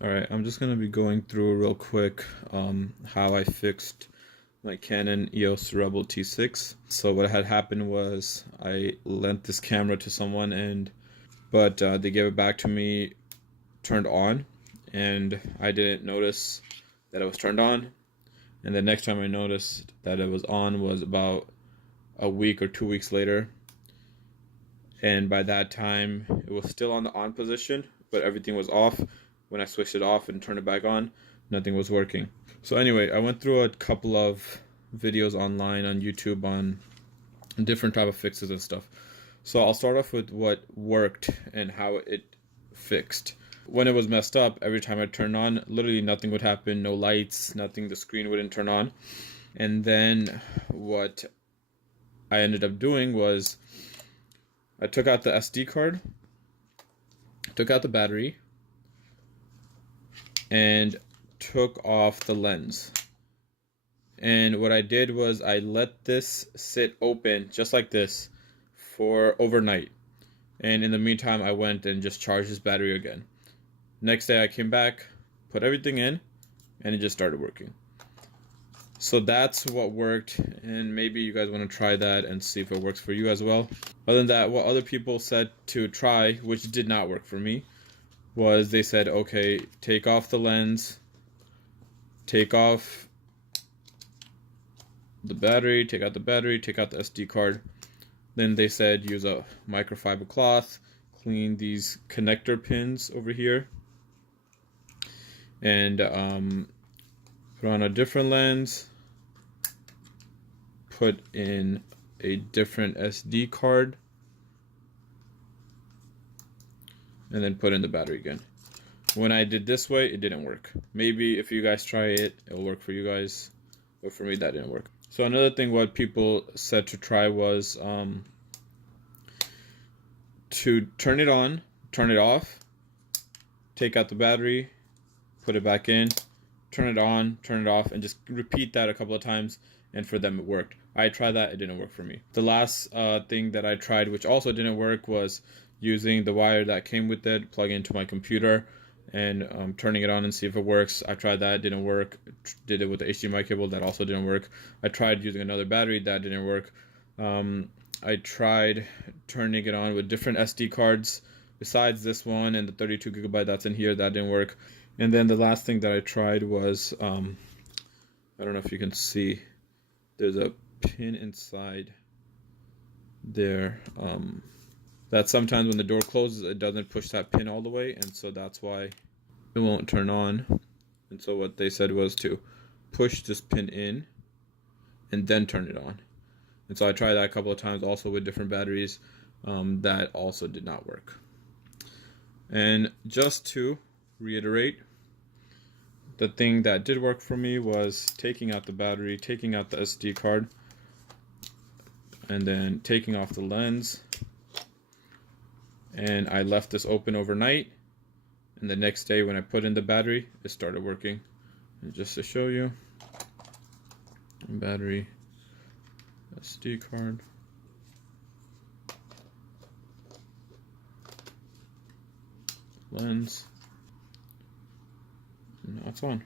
Alright, I'm just going to be going through real quick how I fixed my Canon EOS Rebel T6. So what had happened was I lent this camera to someone but they gave it back to me turned on, and I didn't notice that it was turned on. And the next time I noticed that it was on was about a week or 2 weeks later. And by that time it was still on the on position, but everything was off. When I switched it off and turned it back on, nothing was working. So anyway, I went through a couple of videos online on YouTube on different type of fixes and stuff. So I'll start off with what worked and how it fixed. When it was messed up, every time I turned on, literally nothing would happen, no lights, nothing, the screen wouldn't turn on. And then what I ended up doing was I took out the SD card, took out the battery, and took off the lens. And what I did was I let this sit open just like this for overnight. And in the meantime, I went and just charged this battery again. Next day I came back, put everything in, and it just started working. So that's what worked, and maybe you guys want to try that and see if it works for you as well. Other than that, what other people said to try, which did not work for me, was they said, okay, take off the lens, take off the battery, take out the battery, take out the SD card. Then they said use a microfiber cloth, clean these connector pins over here, and put on a different lens, put in a different SD card, and then put in the battery again. When I did this way, it didn't work. Maybe if you guys try it, it'll work for you guys, but for me that didn't work. So another thing what people said to try was to turn it on, turn it off, take out the battery, put it back in, turn it on, turn it off, and just repeat that a couple of times, and for them it worked. I tried that, it didn't work for me. The last thing that I tried, which also didn't work, was using the wire that came with it, plug it into my computer, and turning it on and see if it works. I tried that, it didn't work. Did it with the HDMI cable, that also didn't work. I tried using another battery, that didn't work. I tried turning it on with different SD cards besides this one and the 32 gigabyte that's in here, that didn't work. And then the last thing that I tried was, I don't know if you can see, there's a pin inside there, that sometimes when the door closes, it doesn't push that pin all the way, and so that's why it won't turn on. And so what they said was to push this pin in and then turn it on. And so I tried that a couple of times also with different batteries. That also did not work. And just to reiterate, the thing that did work for me was taking out the battery, taking out the SD card, and then taking off the lens. And I left this open overnight, and the next day when I put in the battery, it started working. And just to show you, battery, SD card, lens, and now it's on.